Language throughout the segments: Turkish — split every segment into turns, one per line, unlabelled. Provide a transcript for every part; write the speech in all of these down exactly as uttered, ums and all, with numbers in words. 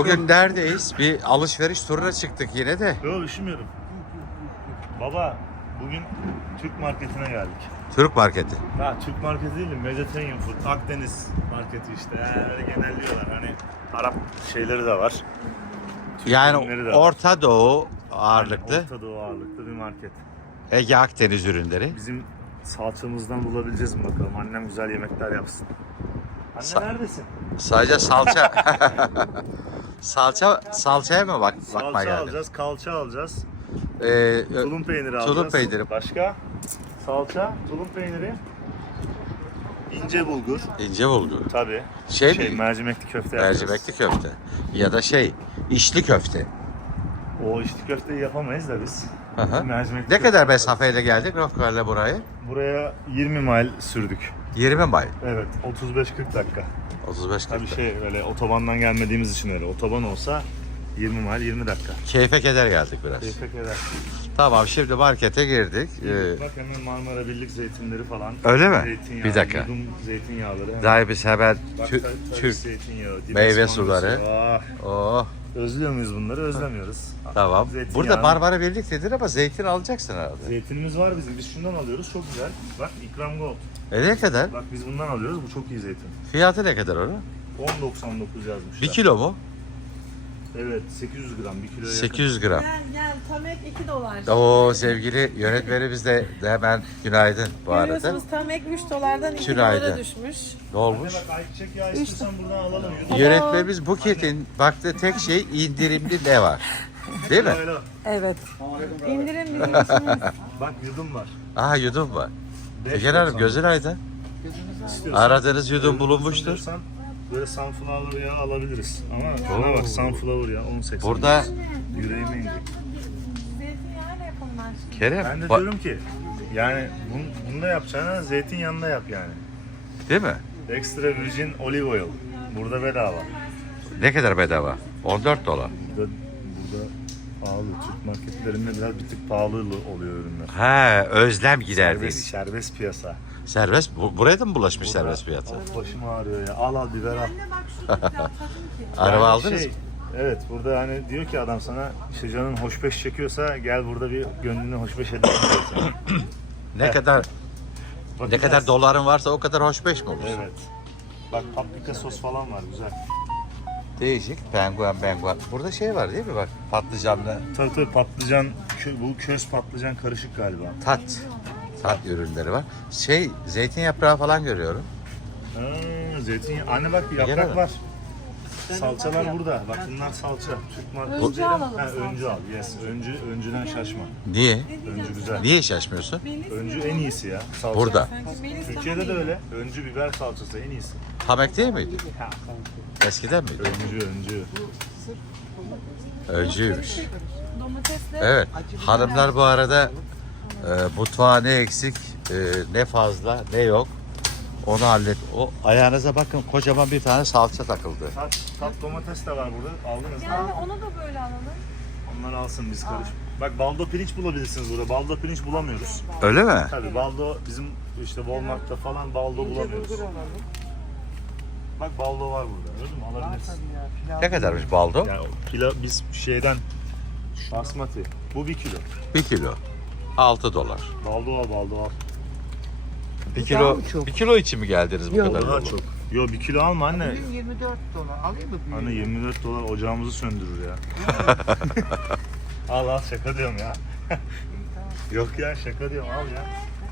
Bugün neredeyiz? Bir alışveriş turuna çıktık yine de.
Yok üşümüyorum. Baba bugün Türk marketine geldik.
Türk marketi.
Ha Türk marketi değil de Mediterranean Food, Akdeniz marketi işte. Yani öyle genelliyorlar hani Arap şeyleri de var. Türk ürünleri
Yani
de var.
Orta Doğu ağırlıklı.
Yani Orta Doğu ağırlıklı bir market.
Ege Akdeniz ürünleri.
Bizim salçamızdan bulabileceğiz mi bakalım? Annem güzel yemekler yapsın. Anne
Sa-
neredesin?
Sadece salça. salça salçaya mı bak bakmaya
Salça
geldin?
alacağız, kalça alacağız.
Ee,
Tulum peyniri alacağız.
tulum peyniri.
Başka? Salça, tulum peyniri. İnce bulgur.
ince bulgur.
Tabii.
Şey,
Şey,
mi?
mercimekli köfte yapacağız.
Mercimekli köfte. Ya da şey, içli köfte.
O içli köfteyi yapamayız da biz.
Hı hı.
Mercimekli
Ne
köfte
kadar
yaparız.
mesafeyle geldik Rofkar'la buraya?
Buraya yirmi mil sürdük.
yirmi mil.
Evet, otuz beş kırk dakika.
otuz beş
Tabii
kırk.
şey öyle otobandan gelmediğimiz için öyle. Otoban olsa yirmi mil yirmi dakika.
Keyfe keder geldik biraz.
Keyfe eder.
Tamam, şimdi markete girdik. Ee,
Bak hemen Marmara Birlik zeytinleri falan.
Öyle mi?
Zeytinyağı,
Bir dakika.
Yudum zeytinyağları. Hemen.
daha biz hemen
Bak,
Tü-
tabii, tabii
Türk
zeytinyağı, Dimes
meyve
mangosu.
suları.
Ah,
Oh,
özlüyor muyuz bunları? Özlemiyoruz.
tamam.
Zeytinyağı.
Burada Marmara Birlik dedin ama zeytin alacaksın herhalde.
Zeytinimiz var bizim. Biz şundan alıyoruz. Çok güzel. Bak İkram Gold.
E ne kadar?
Bak biz bundan alıyoruz. Bu çok iyi zeytin.
Fiyatı ne kadar onun?
on doksan dokuz yazmışlar.
bir kilo mu?
Evet sekiz yüz gram. bir kiloya yakın.
sekiz yüz gram.
Gel gel Tamek iki dolar.
Oo, sevgili yönetmenimiz de, de hemen günaydın bu arada.
Görüyorsunuz Tamek üç dolardan iki
Günaydın.
dolara düşmüş.
Ne olmuş?
Anne bak ayçiçek yağı istiyorsan buradan alalım.
Yönetmenimiz Buket'in baktığı tek şey indirimli ne var? Değil mi?
Öyle.
Evet. İndirim bizim işimiz.
Bak yudum var.
Aha, yudum var.
beş
Egen Hanım
doksan.
gözün aydın.
İstiyorsan-
Aradığınız yudum bulunmuştur.
İstiyorsan böyle sunflower yağı alabiliriz. Ama şuna bak sunflower yağı on seksen.
Burada
Yüreğime indi.
Zeytinyağıyla yapalım aşkım.
Kerem,
Ben de
ba-
diyorum ki yani bunu, bunu da yapacağına zeytinyağında yap yani.
değil mi?
Extra virgin olive oil. Burada bedava.
Ne kadar bedava? on dört dolar.
Burada, burada pahalı. Türk marketlerinde biraz bir tık pahalı oluyor ürünler.
Ha, özlem
Serbest,
giderdiyiz.
serbest piyasa.
Serbest, bu, buraya da mı bulaşmış
Burada-
serbest fiyatı?
Of, başım ağrıyor ya. Al al biber al.
Anne bak şu kadar takım ki.
Araba
Yani
aldınız
şey,
mı?
Evet burada hani diyor ki adam sana işte canın hoşbeş çekiyorsa gel burada bir gönlünü hoşbeş edelim diyor sana.
Ne kadar ne
Bakacağız.
kadar doların varsa o kadar hoşbeş mi olur?
Evet. Bak paprika sos falan var güzel.
Değişik. Penguen penguen. Burada şey var değil mi bak? Patlıcanlı
Tabii tabii patlıcan, kö- bu köz patlıcan karışık galiba.
tat. Tat ürünleri var. Şey, zeytin yaprağı falan görüyorum.
Ha, zeytinyağı. Anne bak bir
Gel
yaprak
abi.
var. Salçalar burada. Bak bunlar salça. Türk markası.
Öncü alalım
Ha,
salça.
öncü al. Yes. Öncü, öncüden şaşma.
Niye?
Öncü güzel.
Niye şaşmıyorsun?
Melis
Öncü en iyisi ya. Salça.
Burada.
sanki Melis
Türkiye'de
daha
de
iyi.
öyle. Öncü biber salçası en iyisi.
Tamek değil miydi? Eskiden miydi?
Öncü, öncü.
Öncüymüş.
Domatesle
Evet. Hanımlar bu arada e, mutfağa ne eksik, e, ne fazla, ne yok. Onu hallet. O ayağınıza bakın, kocaman bir tane salça takıldı.
Tat, tat domates de var burada. Aldınız mı?
yani onu da böyle alalım.
Onları alsın biz karış. Bak baldo pirinç bulabilirsiniz burada. Baldo pirinç bulamıyoruz.
Öyle mi?
Tabii baldo bizim işte Walmart'ta falan baldo bulamıyoruz. Bak baldo var burada. Gördün mü? Alabilirsin.
Ne kadarmış baldo?
Yani o kilo biz şeyden basmati. Bu bir kilo.
Bir kilo. altı dolar.
Baldo al baldo al.
Bir kilo, bir kilo için mi geldiniz bu kadar?
Daha
yola?
çok. Yo bir kilo alma anne.
yirmi dört dolar alayım mı?
Anne yirmi dört dolar ocağımızı söndürür ya. Al al şaka diyorum ya. Yok ya şaka diyorum al ya.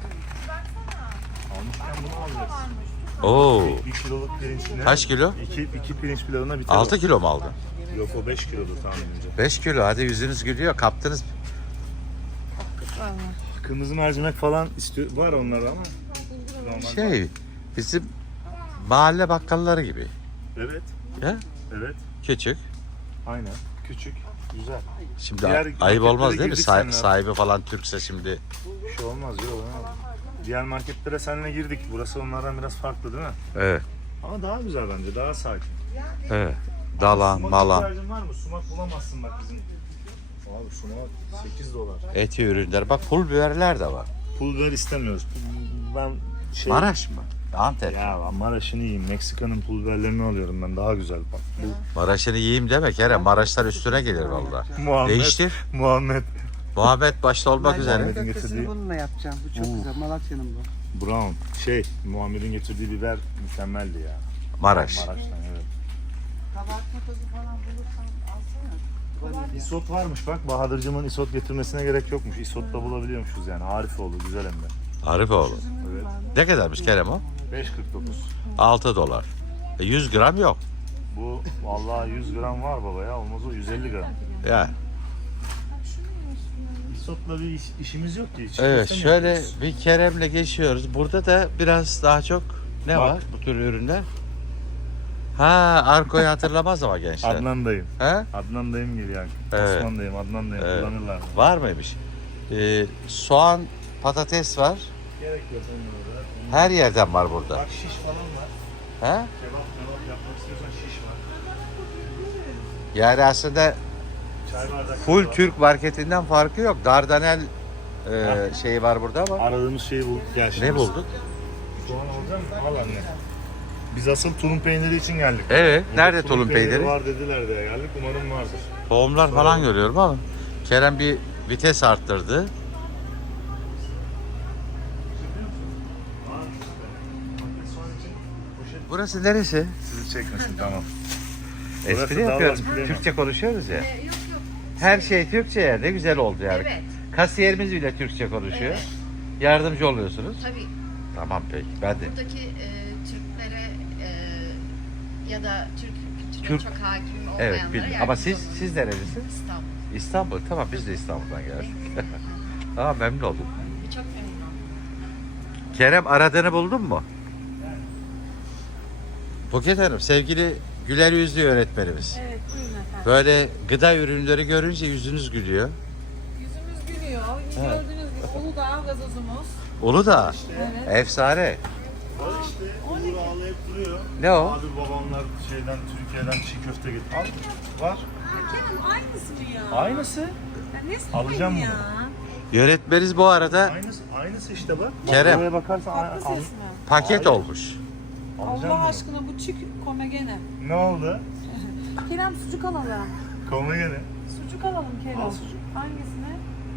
Almışken bunu alacağız.
Oo.
Bir kiloluk pirinç ne?
Kaç kilo?
İki, iki pirinç pilavına bir tane.
altı kilo mu aldın?
Yok o beş kilodur tahminimce.
beş kilo. Hadi yüzünüz gülüyor. Kaptınız.
Kırmızı mercimek falan istiyor. Var onlarda ama. Normal.
Şey, bizim mahalle bakkalları gibi.
Evet.
Ya?
Evet.
Küçük.
Aynen. Küçük. Güzel.
Şimdi
Diğer
ayıp
marketlere
olmaz değil mi?
girdik
Sa-
seninle.
sahibi falan Türkse şimdi.
Bir şey olmaz yok olmaz. Diğer marketlere seninle girdik. Burası onlardan biraz farklı değil mi?
Evet.
Ama daha güzel bence. Daha sakin.
Evet. Dalan,
Sumak
malan.
ihtiyacın var mı? Sumak bulamazsın bak bizim. Abi sumak sekiz dolar.
Eti ürünler. Bak, pul biberler de var.
Pul biber istemiyoruz. Ben şey...
Maraş mı? Antep.
Ya ben Maraş'ını yiyeyim. Meksika'nın pul biberlerini alıyorum ben. Daha güzel bak.
Maraş'ını yiyeyim deme Kerem. Maraşlar üstüne gelir valla.
Muhammed.
Değiştir.
Muhammed.
Muhabbet başta olmak
Ben
üzere.
Muhammed'in
köftesini
getirdiği-
bununla yapacağım. Bu çok
Oo.
güzel. Malatya'nın bu.
Brown. Şey, Muhammed'in getirdiği biber mükemmeldi ya.
Maraş.
Maraş'tan evet.
Kabartma tozu falan bulursan alsana.
Isot varmış bak. Bahadırcımın isot getirmesine gerek yokmuş. Isot da bulabiliyormuşuz yani. Harika oldu. Güzel hem de.
Arifoğlu.
Evet.
Ne kadarmış Kerem o?
beş kırk dokuz.
altı dolar. E, yüz gram yok.
Bu vallahi yüz gram var baba ya. Olmaz o yüz elli gram.
Yani.
Isotla bir iş- işimiz yok ki. Hiç
Evet
Kimse mi
şöyle
yapıyoruz?
bir Kerem'le geçiyoruz. Burada da biraz daha çok ne
Bak.
var bu tür ürünler? Ha Arko'yu hatırlamaz ama gençler.
Adnan dayım.
He?
Adnan dayım geliyor.
Evet.
Osman dayım, Adnan dayım
Evet.
kullanırlar.
Var mıymış? Ee, soğan, patates var.
Gerek yok onlara.
Her yerden var burada.
Bak şiş falan var.
He?
Kebap kebap yapmak istiyorsan şiş var.
Yani aslında
Çay bardak.
full Türk marketinden farkı yok. Dardanel e, şeyi var burada ama.
Aradığımız şeyi bulduk. Gel şimdi.
Ne bulduk?
Soğan alacağım. Al anne. Biz asıl tulum peyniri için geldik.
Evet.
Burada
Nerede tulum peyniri?
var dediler diye geldik. Umarım vardır.
Tohumlar falan görüyorum ama Kerem bir vites arttırdı. Burası neresi?
Sizi çekmesin tamam. Burası
Espri
Dallas
yapıyoruz.
Plano.
Türkçe konuşuyoruz ya.
Yok yok.
Her şey Türkçe ya. Ne güzel oldu yani.
Evet.
Kasiyerimiz bile Türkçe konuşuyor.
Evet.
Yardımcı oluyorsunuz.
Tabii
Tamam peki. Ben de.
buradaki e, Türklere e, ya da Türk kültürüne
Türk-
çok hakim olmayanlara
Evet bilmiyorum. Ama
yardımcı
siz
olun.
siz nerelisiniz?
İstanbul.
İstanbul. Tamam biz de İstanbul'dan geldik. Aa memnun oldum.
Çok memnun oldum.
Kerem aradığını buldun mu? Buket Hanım sevgili güler yüzlü öğretmenimiz.
Evet buyurun efendim.
Böyle gıda ürünleri görünce yüzünüz gülüyor.
Yüzümüz gülüyor.
Evet.
Gördüğünüz gibi Uludağ gazozumuz.
Uludağ.
Evet.
Efsane.
Var işte. Uğur ağlayıp duruyor.
Ne o?
Abi babamlar şeyden Türkiye'den çiğ köfte getirdi. Al. Var.
Aynısı mı ya?
Aynısı.
Ya ne
Alacağım
sıkıntı
bunu.
ya?
Yönetmeniz bu arada
Aynısı, aynısı işte bak.
Kerem.
Buraya bakarsan a-
Tatlı
al-
ses mi?
paket
Hayır.
olmuş.
alacağım
Allah
bunu.
aşkına bu çiğ komegene.
Ne oldu?
Kerem sucuk alalım.
Komegene.
Sucuk alalım Kerem.
Al sucuk.
Hangisini?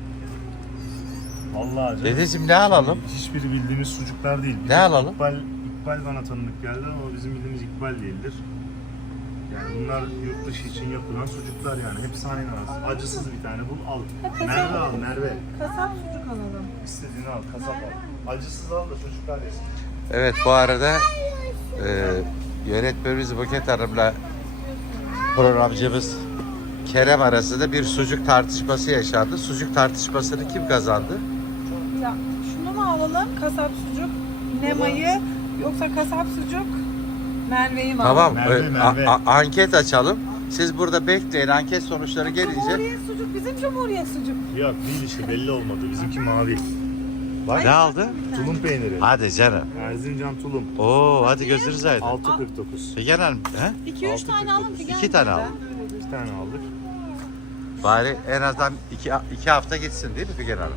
Vallahi canım.
Dedeciğim ne alalım?
Hiçbiri bildiğimiz sucuklar değil. Bir
Ne
tek
alalım?
İkbal, İkbal bana tanıdık geldi ama bizim bildiğimiz İkbal değildir. Yani bunlar yurt dışı için yapılan sucuklar yani. Hepsi aynı arası. Acısız bir tane bul al. Merve al Merve.
Kasap sucuk alalım.
İstediğini al. Kasap al. Acısız al da çocuklar yesin.
Evet bu arada e, yönetmenimiz Buket Hanım'la programcımız Kerem arasında bir sucuk tartışması yaşandı. Sucuk tartışmasını kim kazandı?
Ya şunu mu alalım? Kasap sucuk. Nemayı yoksa kasap sucuk Merve'yi mi
Tamam.
Merve,
e,
Merve.
a- a- anket açalım. Siz burada bekleyin. Anket sonuçları gelince.
Cumhuriyet sucuk bizim Cumhuriyet sucuk.
Yok değil işte belli olmadı. Bizimki mavi.
Bak ne aldı?
Tulum peyniri.
Hadi canım.
Erzincan tulum.
Oo hadi gözünüz aydın.
altı kırk dokuz.
Figen Hanım, he?
iki üç
Altı
tane
kırk
alın
dokuz.
ki
İki
gelmedi.
tane aldım.
İki tane aldık.
Bari en azından iki, iki hafta gitsin değil mi Figen Hanım?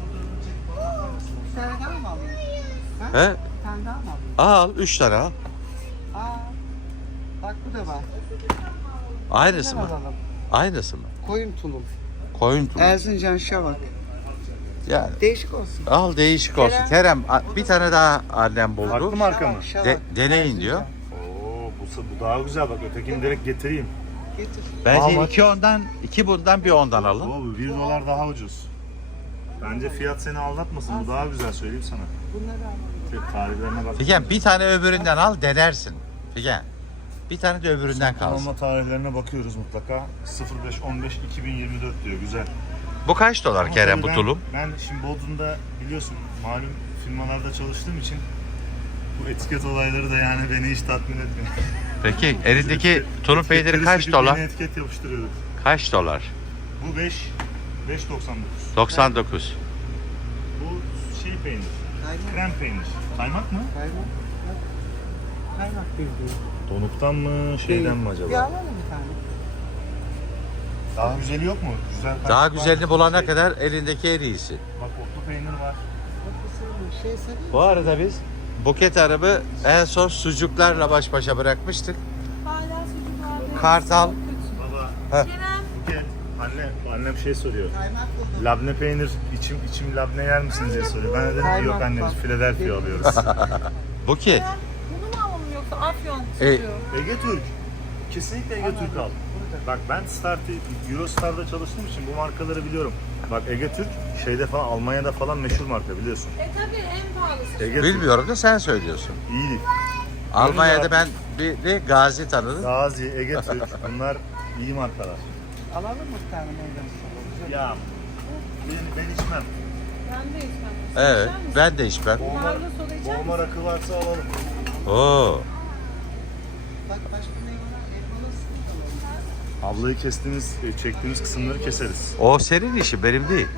Bir tane daha mı alayım?
He?
Bir tane daha mı alayım?
Al, üç tane al.
Aa. Bak bu da var.
Aynısı
Ne
mı?
alalım?
Aynısı mı?
Koyun tulum.
Koyun tulu.
Erzincan şavak.
Yani
Değişik olsun.
al değişik olsun.
Kerem.
Kerem a- bir tane daha annem
Farklı
buldu.
marka mı?
Şavak, şavak.
De- deneyin diyor.
Oo bu, bu daha güzel bak ötekini direkt getireyim.
Getir.
Bence
Ama-
iki ondan, iki bundan bir ondan alın.
Oo bu bir dolar daha ucuz. Bence fiyat seni aldatmasın. Bu daha güzel söyleyeyim sana.
Bunları alalım.
Tek tarihlerine bak.
Figen bir tane öbüründen al denersin. Figen. Bir tane de öbüründen kalsın.
Alma tarihlerine bakıyoruz mutlaka. sıfır beş on beş iki bin yirmi dört diyor. Güzel.
Bu kaç dolar
Ama
Kerem
tabii
bu
ben-
tulum?
Ben şimdi Bodrum'da biliyorsun malum firmalarda çalıştığım için bu etiket olayları da yani beni hiç tatmin etmiyor.
Peki elindeki tulum peyniri
Etiketleri
kaç
söküp
dolar?
yeni etiket yapıştırıyorduk.
Kaç dolar?
Bu beş beş doksan dokuz.
doksan dokuz.
Bu şey peynir.
Kaymak.
Krem peynir. Kaymak mı?
Kaymak. Yok. Kaymak bildiğin.
Donuktan mı şeyden mi acaba?
Bir alalım bir tane.
Daha güzeli yok mu? Güzel
Daha
kaymak var
güzelini
mı?
bulana
Şey-
kadar elindeki en iyisi.
Bak otlu peynir var.
Bakısın şey seviyor.
Bu arada biz Buket Hanım'ı en son sucuklarla baş başa bırakmıştık.
Hala sucuk var.
Kartal.
Baba,
Heh.
Kerem.
Buket, anne, annem şey soruyor.
Kaymak buldum.
Labne peynir, içim içim labne yer misiniz diye soruyor. Ben de dedim ki
Kaymak
yok anne
bak.
biz Philadelphia alıyoruz.
Buket.
Kerem, bunu mu alalım yoksa Afyon
E,
sucuğu?
Ege Türk. Kesinlikle Ege Türk al. Bak ben Star'da, Eurostar'da çalıştığım için bu markaları biliyorum. Bak Ege Türk şeyde falan Almanya'da falan meşhur marka biliyorsun.
E tabii en pahalısı.
Ege Türk
Bilmiyorum da sen söylüyorsun.
iyi.
Almanya'da ben bir de Gazi tanıdım.
Gazi, Ege Türk bunlar iyi markalar.
Alalım mı bir tane meydan suyu?
Ya ben, ben içmem.
Ben de içmem.
Evet, ben de içmem.
Boğma,
Narlı soda içer
boğma rakı varsa alalım.
Oo.
Bak başka meyveler elmalı sıkı alalım.
Ablayı kestiğimiz, çektiğimiz kısımları keseriz.
O senin işin, benim değil.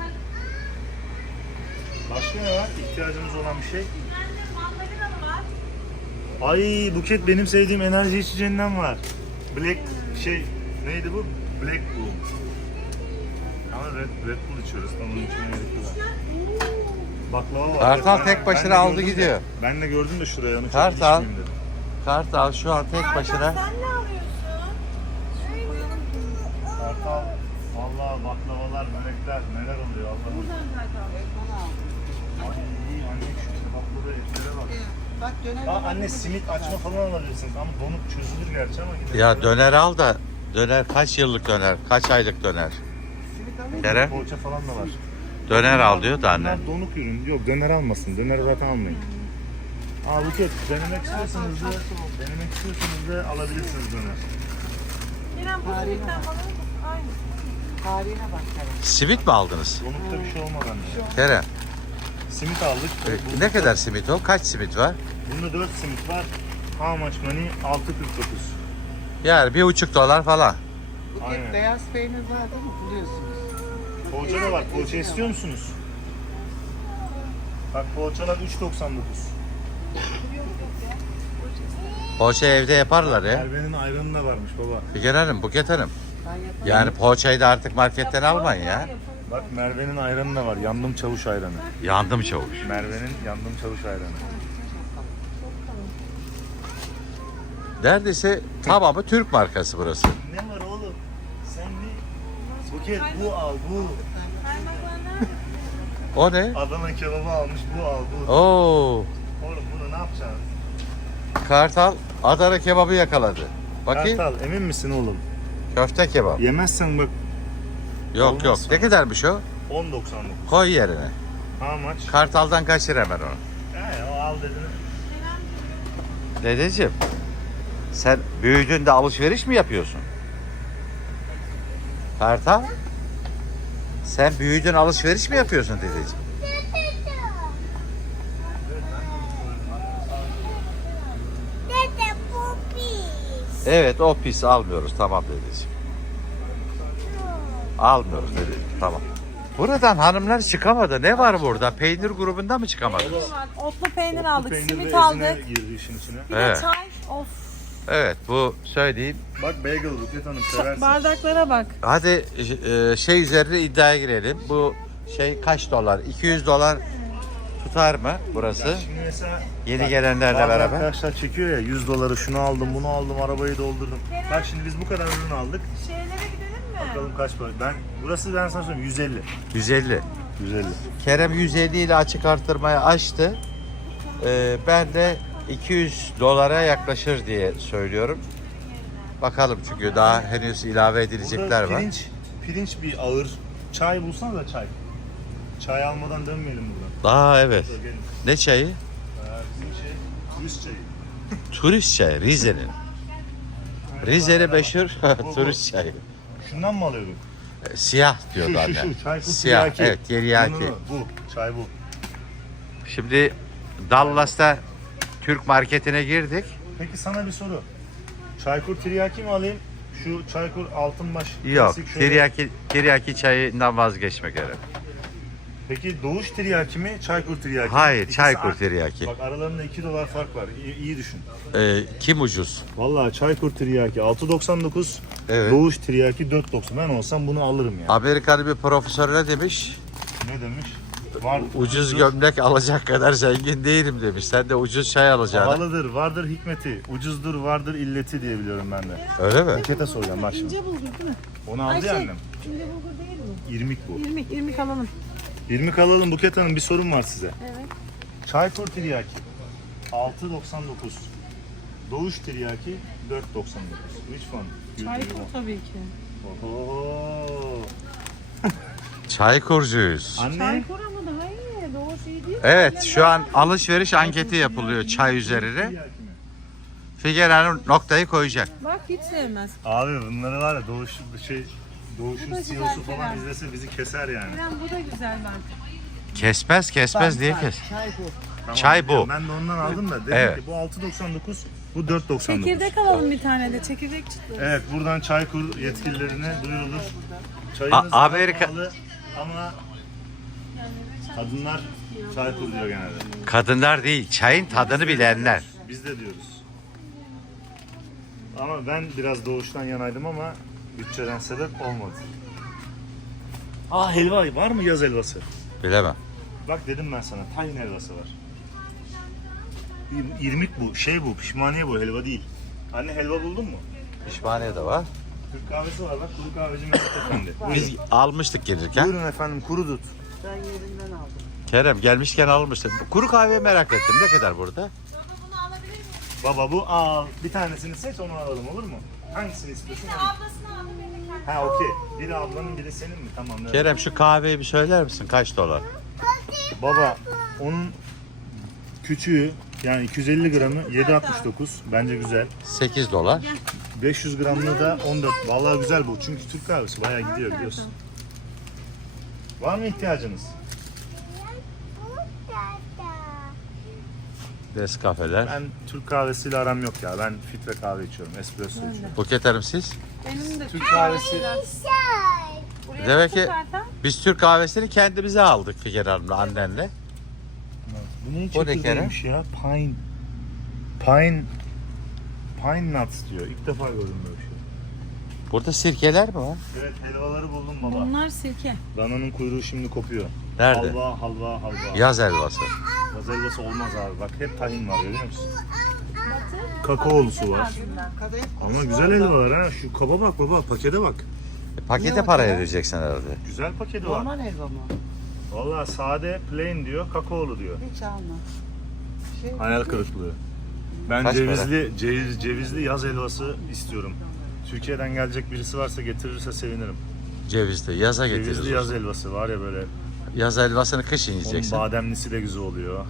Başka ne var? İhtiyacımız olan bir şey.
Mandalina var.
Ay Buket benim sevdiğim enerji içeceğinden var. Black şey neydi bu? Black Bull. Ama Red, Red Bull içiyoruz. Tam onun içine gerek var. Baklava var.
Kartal
Ben-
tek
ben
başına
de
aldı
gördüm de-
gidiyor.
Ben de gördüm de şuraya onu çok
Kartal.
içmeyeyim dedim.
Kartal şu an tek başına.
Sen ne alıyorsun? Şunu koyalım.
Kartal vallahi baklavalar, börekler neler oluyor Allah'ım.
Buradan Kartal.
Elmalı aldım.
Ay anne şu kebapları etlere bak.
Bak döner.
Aa, anne simit açma falan alabilirsiniz ama donuk çözülür gerçi ama gidelim.
Ya döner al da döner kaç yıllık döner, kaç aylık döner?
Simit alayım mı?
Kerem
Poğaça falan da var.
döner al diyor da anne.
Bunlar donuk ürün. Yok döner almasın. Döner zaten almayın. Aa Buket denemek istiyorsanız da denemek istiyorsanız da alabilirsiniz döner.
Kerem bu
Tarihine
simitten
bak.
bana mısın? Aynı.
Tarihine bak Kerem.
Simit mi aldınız?
Donukta bir şey olmaz anne.
Kerem,
Simit aldık.
e,
Bu-
ne kadar simit o? Kaç simit var?
Bunda dört simit var. How much money? altı kırk dokuz.
Yani bir buçuk dolar falan.
Bu
Aynen.
tek beyaz peynir var değil mi? Biliyorsunuz.
Poğaça da var. Poğaça istiyor musunuz? Bak poğaçalar üç doksan dokuz.
Poğaça evde yaparlar ya.
Merve'nin ayranı da varmış baba.
Figen Hanım, Buket Hanım.
Ben yaparım.
Yani poğaçayı da artık marketten almayın ya.
Bak Merve'nin ayranı da var. Yandım çavuş ayranı.
Yandım çavuş.
Merve'nin yandım çavuş ayranı.
Neredeyse tamamı Türk markası burası.
Ne var oğlum? Sen ne? Buket bu al bu.
O ne?
Adana kebabı almış bu al bu.
Oo,
Oğlum bunu ne yapacağız?
Kartal Adana kebabı yakaladı. Bakayım.
Kartal emin misin oğlum?
Köfte kebap.
Yemezsen bak
Yok
Olmaz
yok.
sonra.
Ne kadarmış o?
on doksan dokuz.
Koy yerine.
How much?
Kartaldan kaçır hemen onu.
He o al dedin.
Dedeciğim, sen büyüdüğünde alışveriş mi yapıyorsun? Kartal? Sen büyüdün alışveriş mi yapıyorsun dedeciğim?
Dede bu pis.
Evet o pis almıyoruz tamam dedeciğim. Almıyoruz dedi. Tamam. Buradan hanımlar çıkamadı. Ne var burada? Peynir grubunda mı çıkamadınız?
Otlu peynir aldık,
Peynir
simit
ve ezine
aldık.
girdi işin içine.
Bir de
Evet.
çay. Of.
Evet bu söyleyeyim.
Bak bagel Buket Hanım seversin.
Bardaklara bak.
Hadi e, şey üzerine iddiaya girelim. Bu şey kaç dolar? iki yüz dolar tutar mı burası?
Ya şimdi mesela
Yeni
bak,
gelenlerle
bazı
beraber.
arkadaşlar çekiyor ya yüz doları şunu aldım bunu aldım arabayı doldurdum. Bak şimdi biz bu kadar ürün aldık.
Şeylere gidelim mi?
Bakalım kaç para. Ben burası ben sana söyleyeyim yüz elli.
yüz elli.
yüz elli.
Kerem yüz elli ile açık artırmayı açtı. Ee, ben de iki yüz dolara yaklaşır diye söylüyorum. Bakalım çünkü daha henüz ilave edilecekler
Burada
var.
pirinç, pirinç bir ağır. Çay bulsana da çay. Çay almadan dönmeyelim buradan.
Aa evet.
Dur, gelin.
Ne çayı?
Ee, bizim şey turist çayı.
Turist çayı Rize'nin. Rize'nin meşhur
Bu, bu.
turist çayı.
Şundan mı alıyorduk?
Ee, Siyah diyordu
Şu şu
anne.
şu. Çaykur
Siyah
tiryaki.
evet tiryaki.
Bunu, Bu. Çay bu.
Şimdi Dallas'ta Türk marketine girdik.
Peki sana bir soru. Çaykur tiryaki mi alayım? Şu Çaykur Altınbaş.
Yok
klasik şöyle-
tiryaki, tiryaki çayından vazgeçmek gerek.
Peki Doğuş tiryaki mi? Çaykur tiryaki mi?
Hayır
İkisi
Çaykur
aynı.
tiryaki.
Bak aralarında iki dolar fark var. İyi, iyi düşün.
Ee, kim ucuz?
Vallahi Çaykur tiryaki altı doksan dokuz.
Evet.
Doğuş tiryaki dört doksan. Ben olsam bunu alırım yani.
Amerikalı bir profesör ne demiş?
Ne demiş? Var.
ucuz gömlek alacak kadar zengin değilim demiş. Sen de ucuz çay alacaksın.
Pahalıdır, vardır hikmeti. Ucuzdur, vardır illeti diye biliyorum ben de.
Öyle mi?
Buket'e soracağım bak şimdi.
İnce bulgur değil mi?
Onu aldı
Ay
ya
şey,
annem.
İnce bulgur değil mi?
İrmik bu.
İrmik, irmik alalım.
İrmik alalım Buket Hanım, bir sorum var size.
Evet.
Çaykur tiryaki altı doksan dokuz. Doğuş tiryaki dört doksan dokuz. Which one?
Çaykur tabii ki.
Oho.
Çaykurcuyuz.
Anne.
Çaykur ama daha iyi. Doğu şey değil.
Evet, şu an alışveriş anketi yapılıyor çay üzerine.
Tiryaki mi?
Figen Hanım noktayı koyacak.
Bak hiç sevmez.
Abi bunları var ya Doğuş şey
Bu
Doğuş'un
da
C E
güzel
O'su falan
Kerem.
izlese bizi keser yani.
İrem bu da güzel bak.
Kesmez kesmez diye kes.
Çay bu.
Tamam,
Çay bu.
biliyorum. Ben de ondan aldım da dedim
Evet.
ki bu altı doksan dokuz, bu dört doksan dokuz.
Çekirdek alalım bir tane de. Çekirdek çıtlı.
Evet, buradan Çaykur yetkililerine duyurulur.
A-
Çayınız
Amerika-
pahalı ama kadınlar Çaykur diyor genelde.
Kadınlar değil, çayın tadını bilenler.
Biz de diyoruz. Ama ben biraz Doğuş'tan yanaydım ama bütçeden sebep olmadı. Aa, helva var mı, yaz helvası?
Bilemem.
Bak dedim ben sana, tahin helvası var. İr- İrmik bu, şey bu, pişmaniye bu, helva değil. Anne helva buldun mu?
Pişmaniye de var.
Türk kahvesi var bak, kuru kahveci Mehmet Efendi.
Biz
Buyurun.
almıştık gelirken.
Buyurun efendim, kuru dut.
Ben yerinden aldım.
Kerem gelmişken almıştık. Kuru kahve merak ettim. Ne kadar burada?
Baba bu al, bir tanesini seç, onu alalım, olur mu? Hangisini istiyorsun?
Ablasını aldım beni.
Ha, okey. Biri ablanın, biri senin mi? Tamam. evet.
Kerem şu kahveyi bir söyler misin? Kaç dolar?
Baba onun küçüğü, yani iki yüz elli gramı yedi altmış dokuz. Bence güzel.
sekiz dolar.
beş yüz gramlı da on dört. Vallahi güzel bu. Çünkü Türk kahvesi bayağı gidiyor biliyorsun. Var mı ihtiyacınız?
Deskafeler.
Ben Türk kahvesiyle aram yok ya. Ben filtre kahve içiyorum. Espresso içiyorum.
Buket Hanım siz?
Benim de.
Türk kahvesi
Buraya
Demek ki
zaten.
biz Türk kahvesini kendimize aldık Figen Hanım'la annenle.
Bu ne
O ne
çekirdeğiymiş ya? Pine. Pine. Pine nuts diyor. İlk defa gördüm böyle bir şey.
Burada sirkeler mi var?
Evet, helvaları buldum baba.
Bunlar sirke.
Dananın kuyruğu şimdi kopuyor.
Nerede?
Halva, halva, halva.
Yaz helvası.
Yaz helvası olmaz abi. Bak hep tahin var, görüyor musun? Kakaolusu var.
Kadayıf
Ama
kokusu
güzel
var da.
helvalar ha. Şu kaba bak baba, pakete bak.
E, pakete
Ne
para
o ya?
ödeyeceksin herhalde.
Güzel paketi var.
Normal helva mı?
Valla sade, plain diyor, kakaolu diyor.
Hiç alma. Şey,
Hayal kırıklığı. Ben
Kaç
cevizli, ceviz, cevizli yaz helvası istiyorum. Türkiye'den gelecek birisi varsa getirirse sevinirim.
Cevizli. Yaza getiririz.
Cevizli yaz helvası var ya böyle.
Yaz helvasını kışın
Onun
yiyeceksin.
bademlisi de güzel oluyor.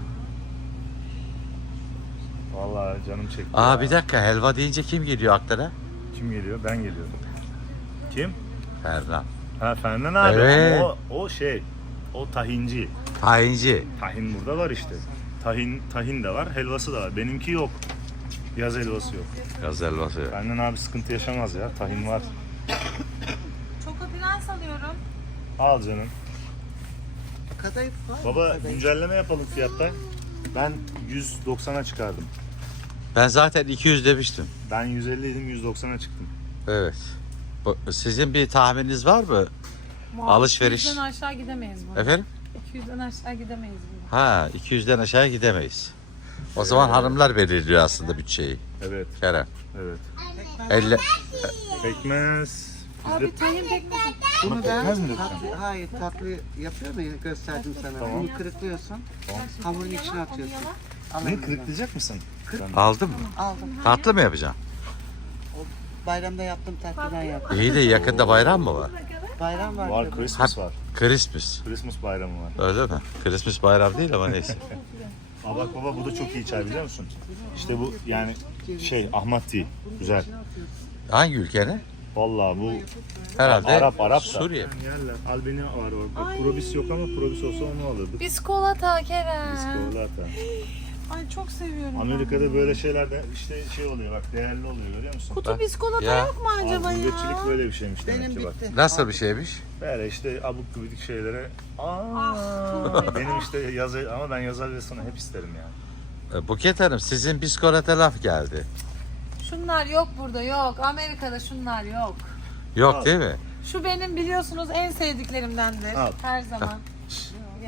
Vallahi canım çekti.
Aa
ya.
bir dakika, helva deyince kim geliyor aklına?
Kim geliyor? Ben geliyorum. Kim?
Fernan.
Ha, Fernan abi.
Evet.
Ama o, o şey, o tahinci.
Tayinci.
Tahin burada var işte. Tahin tahin de var, helvası da var. Benimki yok. Yaz helvası yok.
Yaz helvası.
Fernan abi sıkıntı yaşamaz ya. Tahin var.
Çoko prens alıyorum.
Al canım.
kadayıf var mı?
Baba
Kadayıf.
güncelleme yapalım fiyatta. Ben yüz doksana çıkardım.
Ben zaten iki yüz demiştim.
Ben yüz elli idim, yüz doksana çıktım.
Evet. Bu- Sizin bir tahmininiz var mı? Alışveriş.
iki yüzden aşağı gidemeyiz bu.
Efendim?
iki yüzden aşağı gidemeyiz bu.
Ha, iki yüzden aşağı gidemeyiz. O zaman hanımlar belirliyor aslında bütçeyi.
Evet,
Kerem.
evet.
Elle...
Pekmez.
Abi tayin pekmezi.
Bunu
Ama
ben
pekmez mi
tatlı,
dökeceğim?
hayır tatlı yapıyorum ya, gösterdim sana.
Tamam.
Bunu kırıklıyorsun.
Tamam.
Hamurun içine atıyorsun. Al
Ne
elinden.
kırıklayacak mısın?
Aldın mı?
Aldım.
Tatlı mı yapacaksın?
Bayramda yaptım, tatlıdan yaptım.
İyi de yakında bayram mı var?
Bayram var.
Var,
diyor.
Christmas var.
Christmas.
Christmas bayramı var.
Öyle mi? Christmas bayram değil ama neyse.
Aa bak baba, bu da çok iyi çay biliyor musun? İşte bu yani şey, Ahmet Tea. Güzel.
Hangi ülkenin?
Vallahi bu
Herhalde
Arap, Arap da.
Suriye.
Yerler. Albeni var orada. Probis yok ama probis olsa onu alırdık.
Biskolata Kerem.
Biskolata.
Ay çok seviyorum.
Amerika'da böyle şeyler de işte şey oluyor bak, değerli oluyor, görüyor musun?
Kutu biskolata
Ya.
yok mu acaba
Aa,
ya?
gurbetçilik böyle bir şeymiş demek
Benim
ki bak.
bitti.
Nasıl bir şeymiş?
Böyle işte abuk gubidik şeylere. Aa, benim işte yaz ama ben yaz helvasını hep isterim ya.
E, Buket Hanım, sizin biskolata laf geldi.
Şunlar yok burada yok. Amerika'da şunlar yok.
Yok
Al.
değil mi?
Şu benim biliyorsunuz en sevdiklerimdendir.
Al.
Her zaman.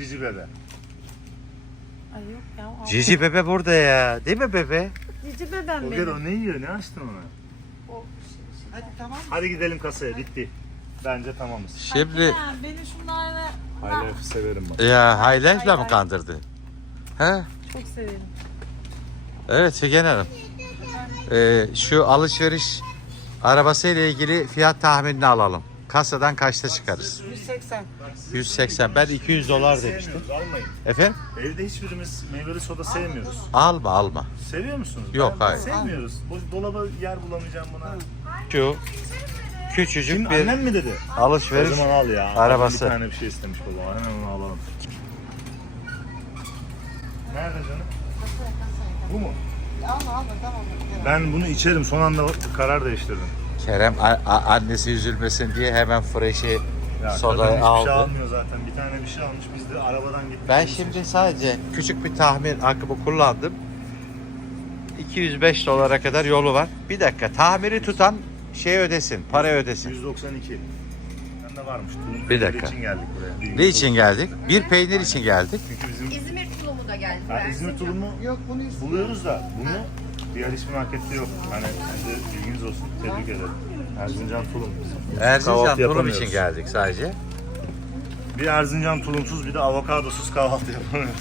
Cici bebe.
Ay yok ya. al.
Cici bebe burada ya. Değil mi bebe?
Cici bebem
Buket
benim.
o ne yiyor? Ne açtın ona?
O-
Hadi tamam.
Hadi gidelim kasaya. Bitti. Bence tamamız.
Şimdi
Kerem, beni şunlarla
High Life'ı severim ben.
ya High Life'la mı kandırdı? He?
çok severim.
Evet Figen Hanım. Ee, şu alışveriş arabasıyla ilgili fiyat tahminini alalım. Kasadan kaçta çıkarız?
yüz seksen.
yüz seksen. Ben iki yüz dolar demiştim.
Sevmiyoruz, almayın.
Efendim?
Evde hiçbirimiz meyveli soda sevmiyoruz.
Alma alma.
Seviyor musunuz?
Yok,
Ben-
hayır.
Sevmiyoruz. Boş dolaba yer bulamayacağım buna.
Şu küçücük
Kim?
bir
Annem mi dedi? O
alışveriş
zaman al ya.
arabası.
Bir tane bir şey istemiş baba. Hemen onu alalım. Nerede canım? Bu mu?
Alma alma tamam.
Ben bunu içerim. Son anda karar değiştirdim.
Kerem a- a- annesi üzülmesin diye hemen fresh'i
Ya kadın
sodayı
hiçbir şey
aldı.
almıyor zaten. Bir tane bir şey almış. Biz de arabadan gittik.
Ben şimdi sadece küçük bir tahmin hakkımı kullandım. iki yüz beş dolara kadar yolu var. Bir dakika tahmini tutan şey ödesin, para ödesin.
yüz doksan iki. Bende varmış. Tulum
Bir
peyniri
dakika.
için geldik buraya.
Ne için geldik? Bir peynir için geldik.
Çünkü bizim
İzmir tulumu da geldi.
ha, İzmir tulumu
Yok bunu istiyorum.
buluyoruz da bunu diğer hiçbir markette yok. Hani size bilginiz olsun. Tebrik ederim. Erzincan tulum.
Erzincan
Kahvaltı
tulum
yapamıyoruz.
için geldik sadece.
Bir Erzincan tulumsuz bir de avokadosuz kahvaltı yapamıyoruz.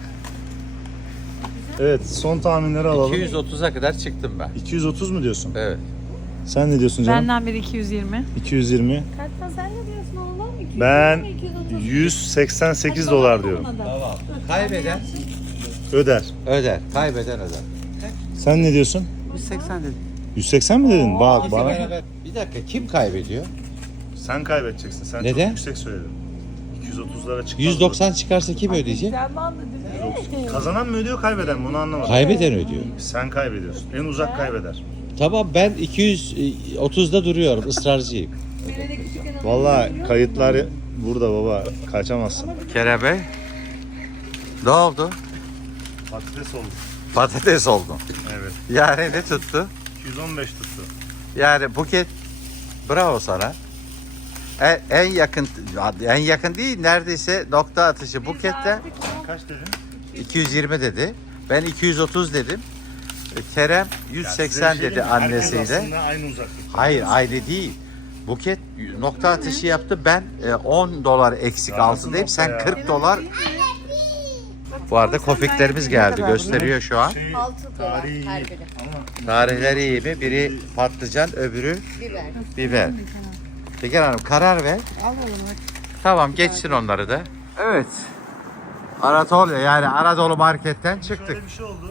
Evet, son tahminleri alalım.
iki yüz otuza kadar çıktım ben.
iki yüz otuz mu diyorsun?
Evet.
Sen ne diyorsun canım?
Benden biri iki yüz yirmi.
iki yüz yirmi.
Kaçtan sen ne diyorsun oğlum? iki yüz
Ben
yirmi, iki yüz otuz.
yüz seksen sekiz dolar diyorum.
Tamam. Kaybeden
Öder.
öder. Kaybeden öder.
Sen ne diyorsun?
yüz seksen dedim.
yüz seksen mi dedin? Bak
İkisi
bana.
beraber- Bir dakika kim kaybediyor?
Sen kaybedeceksin. Sen
Neden?
çok yüksek söyledin. iki yüz otuzlara çıkmaz.
yüz doksan çıkarsa kim ödeyecek?
Sen bana dedin.
Kazanan mı ödüyor, kaybeden mi? Onu anlamadım.
Kaybeden ödüyor.
Sen kaybediyorsun. En uzak kaybeder.
Tamam ben iki yüz otuzda duruyorum ısrarcıyım.
Vallahi kayıtlar burada baba. Kaçamazsın.
Kerem Bey. Ne oldu?
Patates oldu.
Patates oldu.
Evet.
Yani ne tuttu?
iki yüz on beş tuttu.
Yani Buket bravo sana. En, en yakın en yakın değil neredeyse nokta atışı Buket'te
Kaç dedin?
iki yüz yirmi dedi. Ben iki yüz otuz dedim. E, Kerem yüz
Ya
seksen
size bir şey
dedi
diyeyim mi? Herkes
annesiyle.
aslında aynı uzaklıkta.
Hayır aynı değil. Buket nokta atışı yaptı. Ben e, on dolar eksik
Ya
altındayım.
nasıl
Sen
nokta ya?
kırk dolar. Bu arada kofiklerimiz geldi. Gösteriyor şu an.
Şey,
altı dolar
tarihi
her
iyi.
biri.
Ama
Tarihleri iyi mi? Biri patlıcan, öbürü
Biber.
biber. Figen Hanım karar ver.
Alalım hadi.
Tamam geçsin onları da. Evet. Anatolia yani Anadolu Market'ten çıktık.
şöyle bir şey oldu.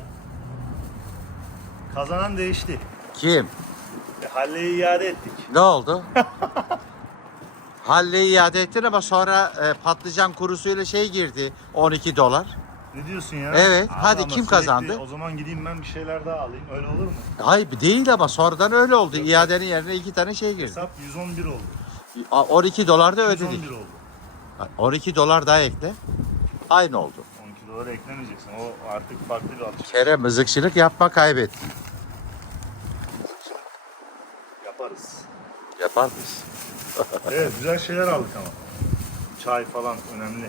Kazanan değişti.
Kim?
E, Halleyi iade ettik.
Ne oldu? Halleyi iade ettin ama sonra e, patlıcan kurusuyla şey girdi on iki dolar.
Ne diyorsun ya?
Evet,
Abi
hadi
ama
kim
sürekli
kazandı?
O zaman gideyim ben bir şeyler daha alayım. Öyle olur mu?
Hayır değil ama sonradan öyle oldu. İadenin yerine iki tane şey girdi.
Hesap yüz on bir oldu.
A- on iki dolar da
yüz
ödedik.
on bir oldu.
on iki dolar daha ekle. Aynı oldu.
on iki dolara eklemeyeceksin. O artık farklı bir alışveriş.
Kerem mızıkçılık yapma kaybettin.
Yaparız.
Yapar mısın?
Evet, güzel şeyler aldık ama. Çay falan önemli.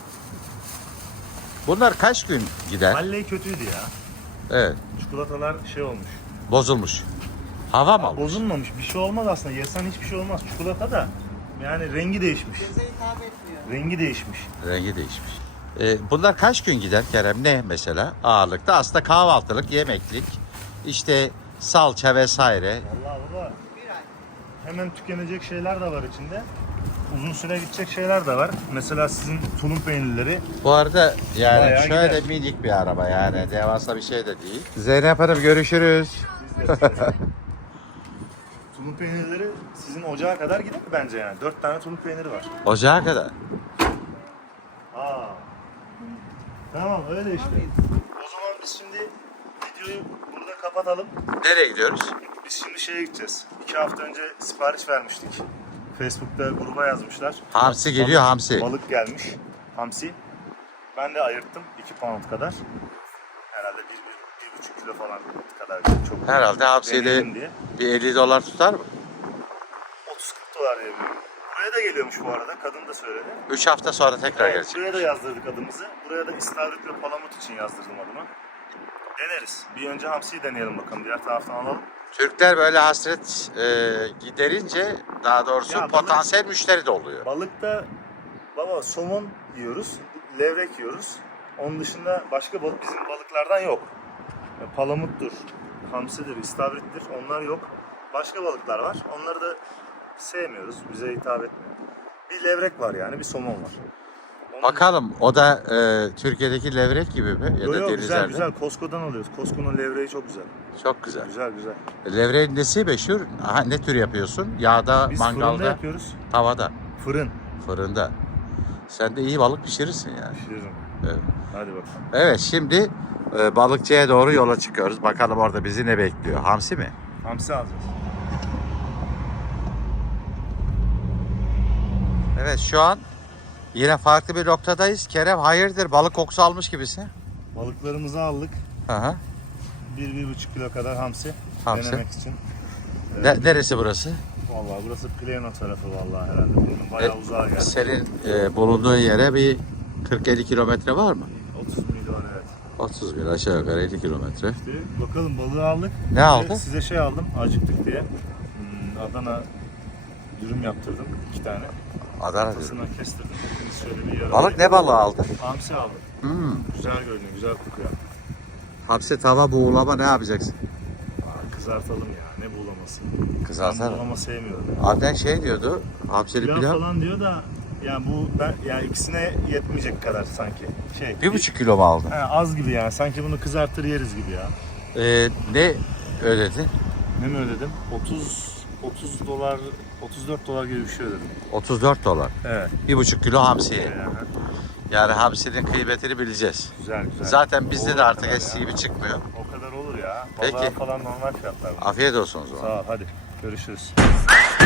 Bunlar kaç gün gider?
Halley kötüydü ya.
Evet.
Çikolatalar şey olmuş.
Bozulmuş. Hava mı almış?
Bozulmamış. Bir şey olmaz aslında. Yesen hiçbir şey olmaz. Çikolata da yani rengi değişmiş.
Göze hitap etmiyor.
Rengi değişmiş.
Rengi değişmiş. Ee, bunlar kaç gün gider Kerem? Ne mesela ağırlıkta? Aslında kahvaltılık, yemeklik, işte salça vesaire.
Vallahi baba
Bir ay.
hemen tükenecek şeyler de var içinde. Uzun süre gidecek şeyler de var. Mesela sizin tulum peynirleri.
Bu arada yani
Bayağı
şöyle
gider.
minik bir araba yani devasa bir şey de değil. Zeynep Hanım görüşürüz.
Tulum peynirleri sizin ocağa kadar gider bence yani. Dört tane tulum peyniri var.
Ocağa kadar.
Aa. Tamam öyle işte. O zaman biz şimdi videoyu burada kapatalım.
Nereye gidiyoruz?
Biz şimdi şeye gideceğiz. İki hafta önce sipariş vermiştik. Facebook'ta gruba yazmışlar.
Hamsi geliyor,
Balık-
hamsi.
Balık gelmiş. Hamsi. Ben de ayırttım. iki pound kadar. Herhalde bir, bir, bir buçuk kilo falan kadar. Çok
Herhalde hamsiyle
deneyelim diye.
bir elli dolar tutar mı?
otuz kırk dolar diye biliyorum. Buraya da geliyor. geliyormuş bu arada. Kadın da söyledi.
üç hafta sonra tekrar
Evet,
gelecek.
buraya da yazdırdık adımızı. Buraya da istavrit ve palamut için yazdırdım adımı. Deneriz. Bir önce hamsiyi deneyelim bakalım. Diğer taraftan alalım.
Türkler böyle hasret e, giderince daha doğrusu
Ya balık-
potansiyel müşteri de oluyor.
Balıkta baba somon yiyoruz, levrek yiyoruz. Onun dışında başka balık bizim balıklardan yok. E, Palamuttur, hamsidir, istavrittir, onlar yok. Başka balıklar var. Onları da sevmiyoruz. Bize hitap etmiyor. Bir levrek var yani, bir somon var. Onun
Bakalım o da e, Türkiye'deki levrek gibi mi? Ya
Yo,
da
yo, güzel
denizlerde.
güzel. Costco'dan alıyoruz. Costco'nun levreği çok güzel.
Çok güzel.
Güzel güzel.
Levreğin nesi meşhur? Aha, ne tür yapıyorsun? Yağda,
Biz fırında
mangalda,
yapıyoruz.
tavada,
Fırın.
fırında. Sen de iyi balık pişirirsin yani.
Pişiririm.
Evet.
Hadi bakalım.
Evet, şimdi e, balıkçıya doğru yola çıkıyoruz. Bakalım orada bizi ne bekliyor? Hamsi mi?
Hamsi alacağız.
Evet, şu an yine farklı bir noktadayız. Kerem hayırdır, balık kokusu almış gibisin.
Balıklarımızı aldık.
Hı hı.
bir bir buçuk kilo kadar hamsi,
Hamsi.
denemek için.
Ne- neresi burası?
Vallahi burası Plano tarafı vallahi herhalde. Bunun bayağı
E,
uzağa geldi.
Senin e, bulunduğun yere bir kırk elli kilometre var mı?
otuz milyon evet.
otuz bir aşağı yukarı elli kilometre.
İşte bakalım balığı aldık.
Ne
Bir de
aldın?
Size şey aldım acıktık diye. Hmm, Adana dürüm yaptırdım iki tane.
Adana diyorum.
Ortasından kestirdim. Biz şöyle bir yarım.
Balık ne balığı aldın?
Hamsi aldım.
Hmm.
Güzel görünüyor, güzel kokuyor.
Hamsi, tava, buğulama ne yapacaksın?
Aa, kızartalım ya, ne buğulaması. Ben
Kızartsana.
buğulama sevmiyorum.
Annen şey diyordu, hamsili
Pilav,
pilav.
falan diyor da yani bu ben yani ikisine yetmeyecek kadar sanki. Şey.
Bir buçuk kilo mu aldın?
He, az gibi yani. Sanki bunu kızartır yeriz gibi ya.
Ee, ne ödedin?
Ne mi ödedim? otuz otuz dolar, otuz dört dolar gibi bir şey ödedim.
otuz dört dolar.
Evet.
Bir buçuk kilo hamsiye.
Yani,
Yani hamsinin kıymetini bileceğiz.
güzel güzel.
Zaten bizde
Olur
de
o
artık
kadar
eskisi
ya.
gibi çıkmıyor.
O kadar olur ya.
Peki.
Balığa falan normal fiyatlar. bunlar.
Afiyet olsun o zaman.
Sağ ol hadi. Görüşürüz.